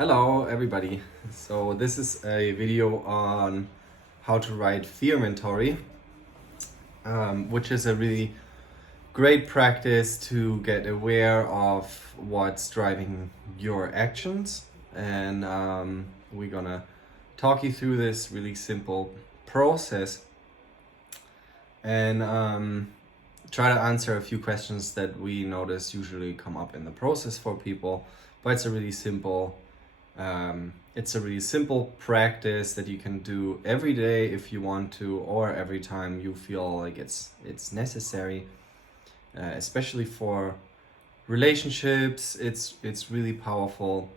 Hello everybody. So this is a video on how to write fear inventory, which is a really great practice to get aware of what's driving your actions. And we're gonna talk you through this really simple process and try to answer a few questions that we notice usually come up in the process for people. But it's a really simple practice that you can do every day if you want to, or every time you feel like it's necessary. Especially for relationships, it's really powerful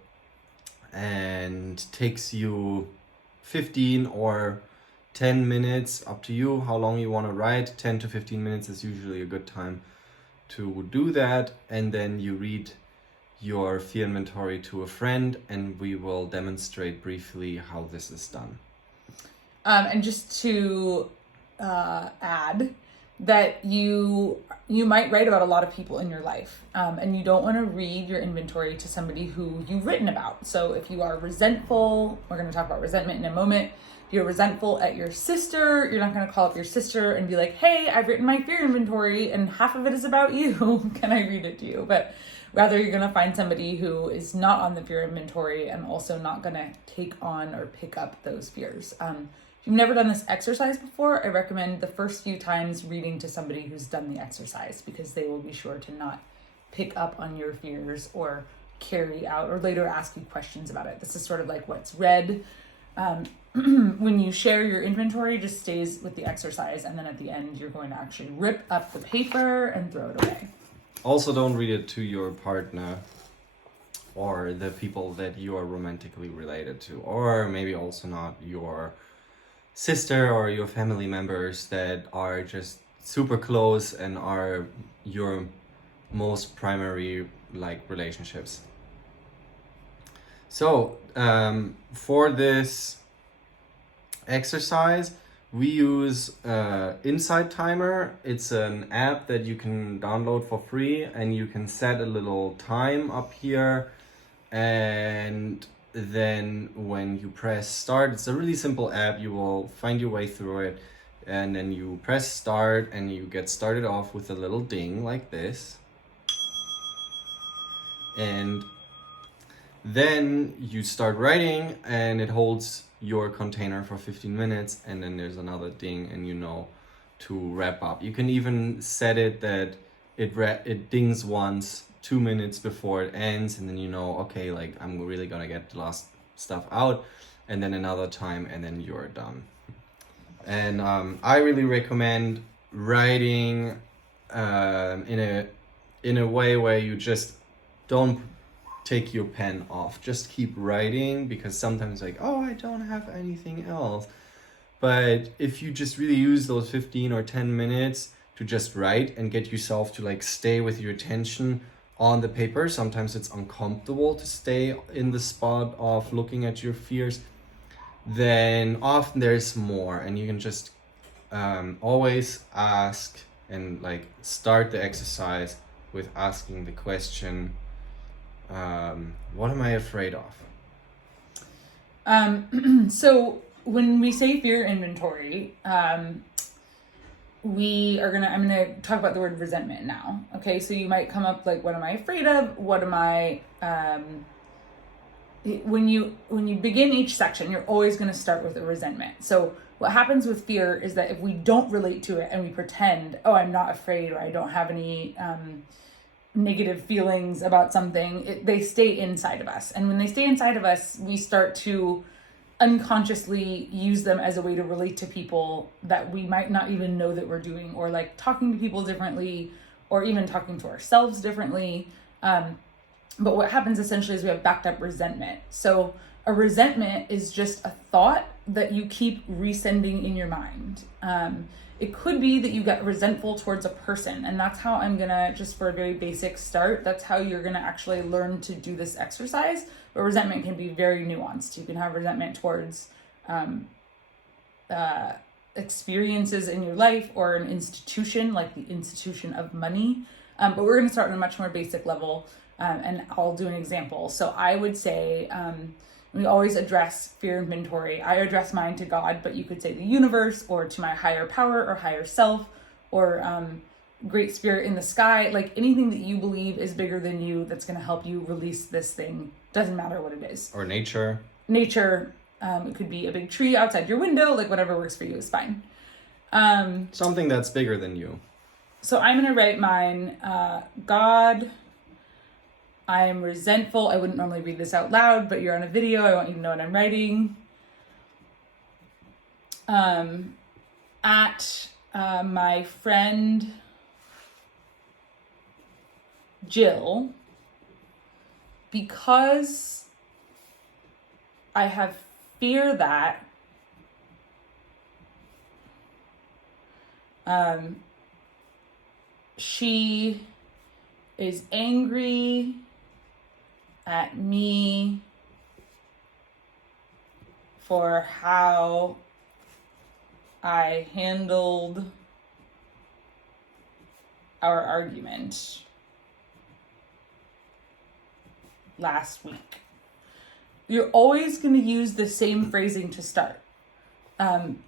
and takes you 15 or 10 minutes, up to you how long you want to write. 10 to 15 minutes is usually a good time to do that, and then you read your fear inventory to a friend, and we will demonstrate briefly how this is done. And just to add that you might write about a lot of people in your life, and you don't want to read your inventory to somebody who you've written about. So if you are resentful, we're going to talk about resentment in a moment. If you're resentful at your sister, you're not going to call up your sister and be like, hey, I've written my fear inventory and half of it is about you. Can I read it to you? But rather, you're going to find somebody who is not on the fear inventory and also not going to take on or pick up those fears. If you've never done this exercise before, I recommend the first few times reading to somebody who's done the exercise, because they will be sure to not pick up on your fears or carry out or later ask you questions about it. This is sort of like what's read when you share your inventory, just stays with the exercise, and then at the end you're going to actually rip up the paper and throw it away. Also, don't read it to your partner or the people that you are romantically related to, or maybe also not your sister or your family members that are just super close and are your most primary relationships. So for this exercise, we use Insight Timer. It's an app that you can download for free, and you can set a little time up here, and then when you press start, it's a really simple app. You will find your way through it, and then you press start and you get started off with a little ding like this, and then you start writing, and it holds your container for 15 minutes, and then there's another ding, and you know to wrap up. You can even set it that it dings once 2 minutes before it ends, and then you know, okay, I'm really gonna get the last stuff out, and then another time, and then you're done. And I really recommend writing in a way where you just don't take your pen off. Just keep writing, because sometimes I don't have anything else. But if you just really use those 15 or 10 minutes to just write and get yourself to stay with your attention on the paper, sometimes it's uncomfortable to stay in the spot of looking at your fears, then often there's more, and you can just always ask and start the exercise with asking the question, what am I afraid of? So when we say fear inventory, I'm gonna talk about the word resentment now. Okay, so you might come up what am I afraid of? What am I? When you begin each section, you're always going to start with a resentment. So what happens with fear is that if we don't relate to it and we pretend, oh, I'm not afraid, or I don't have any negative feelings about something, they stay inside of us. And when they stay inside of us, we start to unconsciously use them as a way to relate to people that we might not even know that we're doing, or talking to people differently, or even talking to ourselves differently. But what happens essentially is we have backed up resentment. So a resentment is just a thought that you keep resending in your mind. It could be that you get resentful towards a person, and that's how I'm gonna, just for a very basic start, that's how you're gonna actually learn to do this exercise. But resentment can be very nuanced. You can have resentment towards experiences in your life, or an institution, like the institution of money. But we're gonna start on a much more basic level. And I'll do an example. So I would say, we always address fear inventory. I address mine to God, but you could say the universe, or to my higher power or higher self, or great spirit in the sky, like anything that you believe is bigger than you that's going to help you release this thing. Doesn't matter what it is. Or nature. It could be a big tree outside your window, like whatever works for you is fine. Something that's bigger than you. So I'm going to write mine, God, I am resentful. I wouldn't normally read this out loud, but you're on a video. I want you to know what I'm writing. At my friend Jill, because I have fear that she is angry at me for how I handled our argument last week. You're always going to use the same phrasing to start.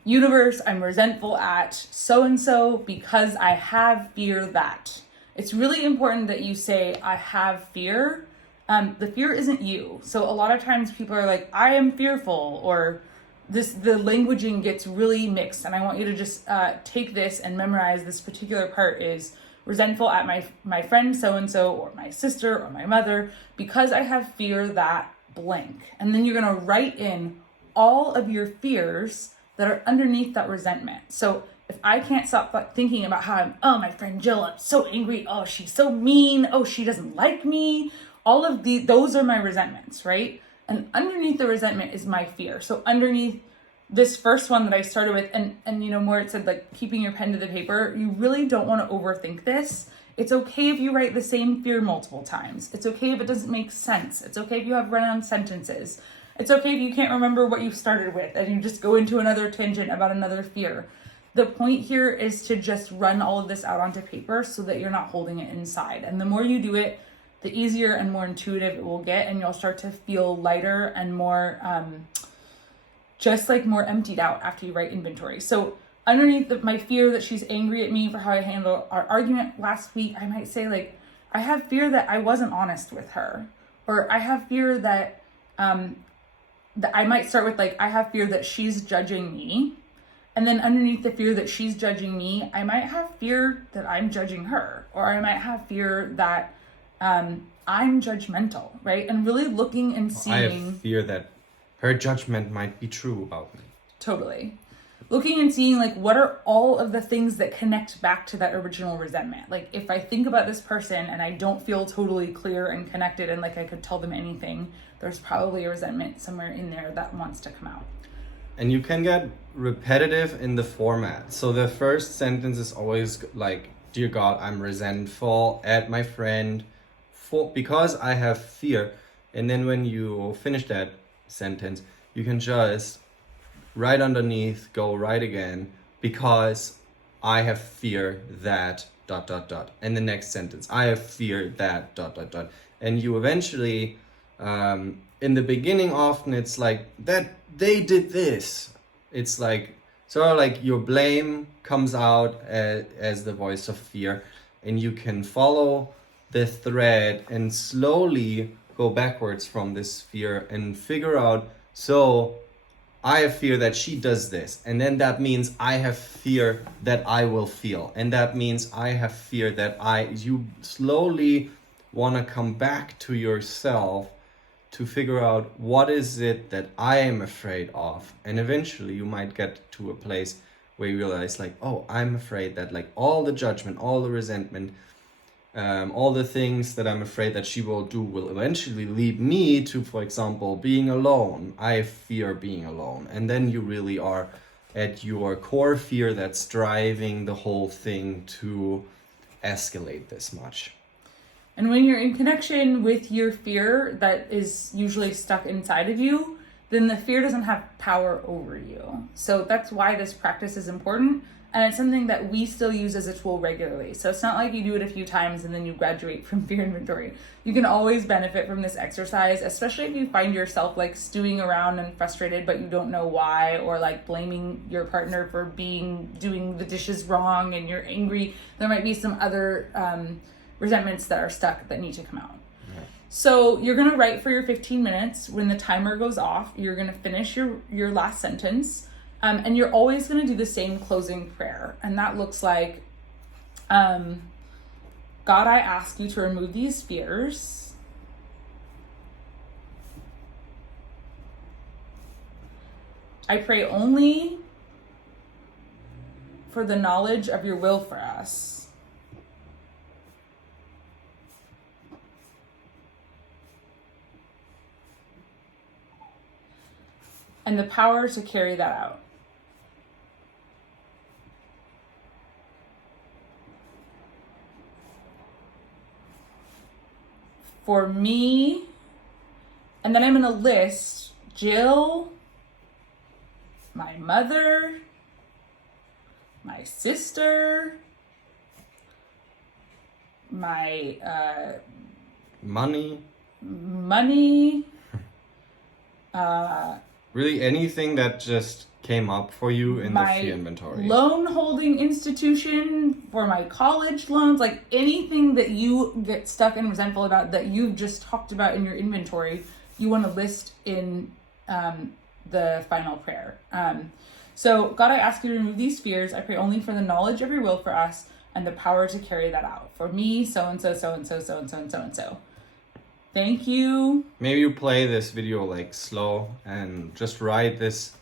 Universe, I'm resentful at so-and-so because I have fear that. It's really important that you say, I have fear. The fear isn't you. So a lot of times people are like, I am fearful, or the languaging gets really mixed. And I want you to just take this and memorize this particular part is resentful at my friend so-and-so, or my sister, or my mother, because I have fear that blank. And then you're going to write in all of your fears that are underneath that resentment. So if I can't stop thinking about how my friend Jill, I'm so angry. Oh, she's so mean. Oh, she doesn't like me. All of those are my resentments, right? And underneath the resentment is my fear. So underneath this first one that I started with, and you know, more it said like keeping your pen to the paper, you really don't want to overthink this. It's okay if you write the same fear multiple times. It's okay if it doesn't make sense. It's okay if you have run-on sentences. It's okay if you can't remember what you started with and you just go into another tangent about another fear. The point here is to just run all of this out onto paper so that you're not holding it inside. And the more you do it, the easier and more intuitive it will get, and you'll start to feel lighter and more, just like more emptied out after you write inventory. So underneath my fear that she's angry at me for how I handled our argument last week, I might say like, I have fear that I wasn't honest with her, or I have fear that, that I might start with like, I have fear that she's judging me. And then underneath the fear that she's judging me, I might have fear that I'm judging her, or I might have fear that I'm judgmental, right? And really looking and seeing. I have fear that her judgment might be true about me. Totally. Looking and seeing like, what are all of the things that connect back to that original resentment? Like if I think about this person and I don't feel totally clear and connected and like I could tell them anything, there's probably a resentment somewhere in there that wants to come out. And you can get repetitive in the format. So the first sentence is always like, dear God, I'm resentful at my friend because I have fear. And then when you finish that sentence, you can just right underneath go right again, because I have fear that ... And the next sentence, I have fear that ... And you eventually, in the beginning, often it's like that they did this. It's like sort of like your blame comes out as the voice of fear, and you can follow the thread and slowly go backwards from this fear and figure out, so I have fear that she does this, and then that means I have fear that I will feel, and that means I have fear that you slowly want to come back to yourself to figure out what is it that I am afraid of. And eventually you might get to a place where you realize like, oh, I'm afraid that like all the judgment, all the resentment, all the things that I'm afraid that she will do will eventually lead me to, for example, being alone. I fear being alone. And then you really are at your core fear that's driving the whole thing to escalate this much. And when you're in connection with your fear that is usually stuck inside of you, then the fear doesn't have power over you. So that's why this practice is important. And it's something that we still use as a tool regularly. So it's not like you do it a few times and then you graduate from fear inventory. You can always benefit from this exercise, especially if you find yourself like stewing around and frustrated, but you don't know why, or like blaming your partner for doing the dishes wrong and you're angry. There might be some other resentments that are stuck that need to come out. So you're going to write for your 15 minutes. When the timer goes off, you're going to finish your last sentence. And you're always going to do the same closing prayer. And that looks like, God, I ask you to remove these fears. I pray only for the knowledge of your will for us. And the power to carry that out. For me, and then I'm going to list Jill, my mother, my sister, my Money. Really anything that just came up for you in the my fear inventory. loan holding institution, for my college loans, like anything that you get stuck and resentful about that you've just talked about in your inventory, you want to list in the final prayer. So God, I ask you to remove these fears. I pray only for the knowledge of your will for us and the power to carry that out. For me, so-and-so, so-and-so, so-and-so, and so-and-so. Thank you. Maybe you play this video like slow and just write this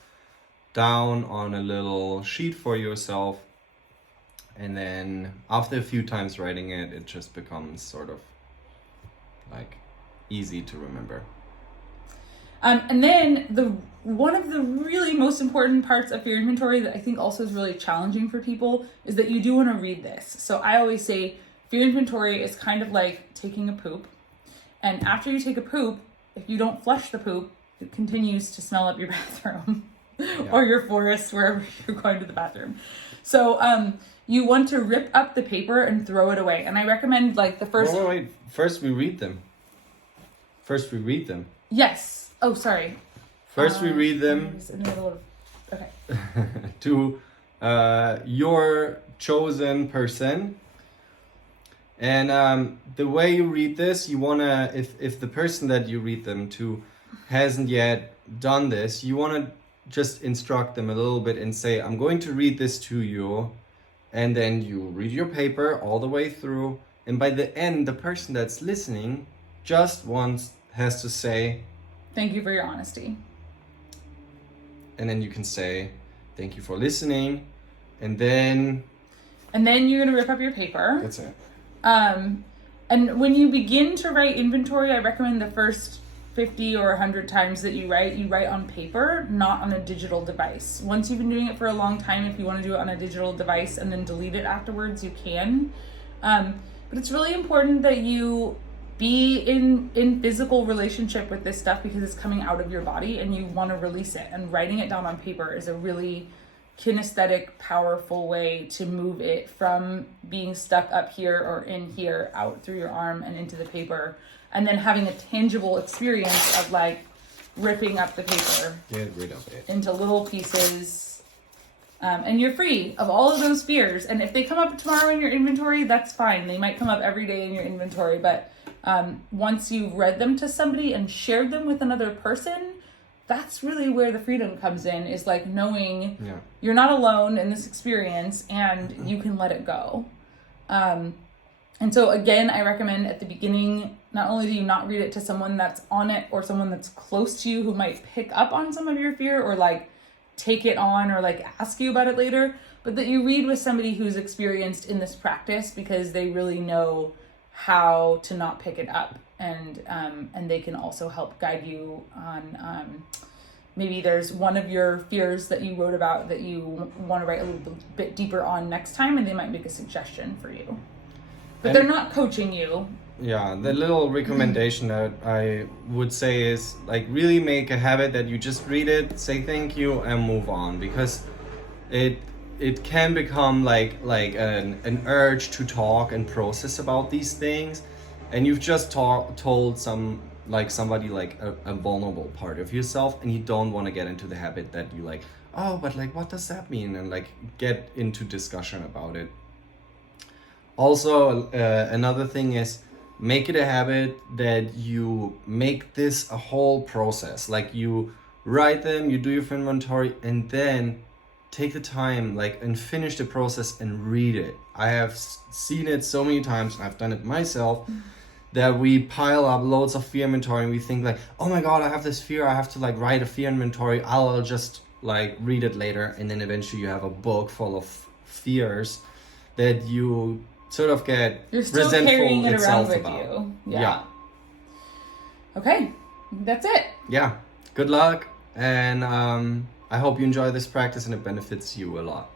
down on a little sheet for yourself. And then after a few times writing it, it just becomes sort of like easy to remember. And then one of the really most important parts of your inventory that I think also is really challenging for people is that you do want to read this. So I always say fear inventory is kind of like taking a poop. And after you take a poop, if you don't flush the poop, it continues to smell up your bathroom or your forest, wherever you're going to the bathroom. So you want to rip up the paper and throw it away. And I recommend like the first... Wait. First we read them. Yes. Oh, sorry. First we read them Okay. to your chosen person. And the way you read this, you wanna, if the person that you read them to hasn't yet done this, you wanna just instruct them a little bit and say, I'm going to read this to you. And then you read your paper all the way through. And by the end, the person that's listening just has to say, thank you for your honesty. And then you can say, thank you for listening. And then you're gonna rip up your paper. That's it. And when you begin to write inventory, I recommend the first 50 or 100 times that you write on paper, not on a digital device. Once you've been doing it for a long time, if you want to do it on a digital device and then delete it afterwards, you can. But it's really important that you be in physical relationship with this stuff because it's coming out of your body and you want to release it. And writing it down on paper is a really kinesthetic, powerful way to move it from being stuck up here or in here out through your arm and into the paper, and then having a tangible experience of like ripping up the paper Get rid of it into little pieces, and you're free of all of those fears. And if they come up tomorrow in your inventory, that's fine. They might come up every day in your inventory, but once you've read them to somebody and shared them with another person, that's really where the freedom comes in, is like knowing you're not alone in this experience and you can let it go. And so again, I recommend at the beginning, not only do you not read it to someone that's on it or someone that's close to you who might pick up on some of your fear or like take it on or like ask you about it later, but that you read with somebody who's experienced in this practice because they really know how to not pick it up. And they can also help guide you on maybe there's one of your fears that you wrote about that you want to write a little bit deeper on next time, and they might make a suggestion for you. But they're not coaching you. Yeah, the little recommendation that I would say is like really make a habit that you just read it, say thank you, and move on, because it it can become like an urge to talk and process about these things, and you've just told somebody like a vulnerable part of yourself, and you don't want to get into the habit that you like, oh, but like what does that mean, and like get into discussion about it. Also, another thing is, make it a habit that you make this a whole process. Like you write them, you do your inventory, and then take the time and finish the process and read it. I have seen it so many times, I've done it myself, that we pile up loads of fear inventory and we think like, oh my god, I have this fear, I have to like write a fear inventory, I'll just like read it later, and then eventually you have a book full of fears that you sort of get You're still resentful carrying it around itself with about. you. Yeah. Okay, that's it. Yeah, good luck, and I hope you enjoy this practice and it benefits you a lot.